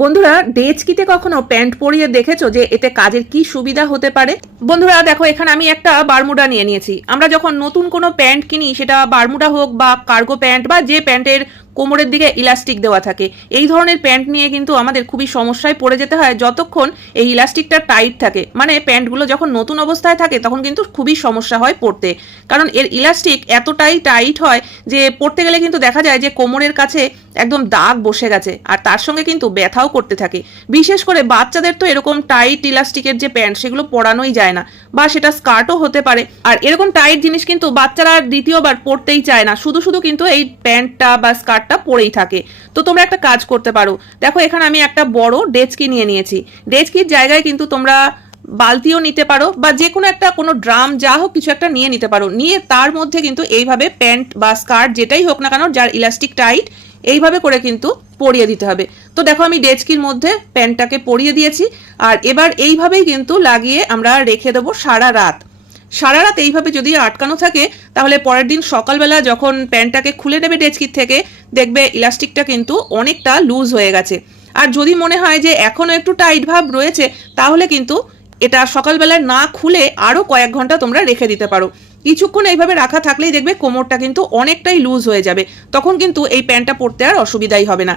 বন্ধুরা, ডেচকিতে কখনো প্যান্ট পরিয়ে দেখেছো যে এতে কাজের কি সুবিধা হতে পারে? বন্ধুরা দেখো, এখানে আমি একটা বারমুডা নিয়ে নিয়েছি। আমরা যখন নতুন কোনো প্যান্ট কিনি, সেটা বারমুডা হোক বা কার্গো প্যান্ট বা যে প্যান্টের কোমরের দিকে ইলাস্টিক দেওয়া থাকে, এই ধরনের প্যান্ট নিয়ে কিন্তু আমাদের খুবই সমস্যায় পড়ে যেতে হয় যতক্ষণ এই ইলাস্টিকটা টাইট থাকে। মানে প্যান্টগুলো যখন নতুন অবস্থায় থাকে তখন কিন্তু খুবই সমস্যা হয় পরতে, কারণ এর ইলাস্টিক এতটাই টাইট হয় যে পরতে গেলে কিন্তু দেখা যায় যে কোমরের কাছে একদম দাগ বসে গেছে, আর তার সঙ্গে কিন্তু ব্যথাও করতে থাকে। বিশেষ করে বাচ্চাদের তো এরকম টাইট ইলাস্টিকের যে প্যান্ট সেগুলো পরানোই যায় না, বা সেটা স্কার্টও হতে পারে। আর এরকম টাইট জিনিস কিন্তু বাচ্চারা দ্বিতীয়বার পরতেই চায় না, শুধু শুধু কিন্তু এই প্যান্টটা বা স্কার্টটা পরেই থাকে। তো তোমরা একটা কাজ করতে পারো। দেখো, এখানে আমি একটা বড় ডেচকি নিয়ে নিয়েছি। ডেচকির জায়গায় কিন্তু তোমরা বালতিও নিতে পারো, বা যে কোনো একটা কোনো ড্রাম যা হোক কিছু একটা নিয়ে নিতে পারো। নিয়ে তার মধ্যে কিন্তু এইভাবে প্যান্ট বা স্কার্ট যেটাই হোক না কেন যার ইলাস্টিক টাইট, এইভাবে করে কিন্তু পরিয়ে দিতে হবে। তো দেখো, আমি ডেচকির মধ্যে প্যান্টটাকে পরিয়ে দিয়েছি। আর এবার এইভাবেই কিন্তু লাগিয়ে আমরা রেখে দেবো সারা রাত। সারা রাত এইভাবে যদি আটকানো থাকে, তাহলে পরের দিন সকালবেলা যখন প্যান্টটাকে খুলে নেবে ডেচকির থেকে, দেখবে ইলাস্টিকটা কিন্তু অনেকটা লুজ হয়ে গেছে। আর যদি মনে হয় যে এখনো একটু টাইট ভাব রয়েছে, তাহলে কিন্তু এটা সকালবেলায় না খুলে আরো কয়েক ঘন্টা তোমরা রেখে দিতে পারো। কিছুক্ষণ এইভাবে রাখা থাকলেই দেখবে কোমরটা কিন্তু অনেকটাই লুজ হয়ে যাবে। তখন কিন্তু এই প্যান্টটা পরতে আর অসুবিধাই হবে না।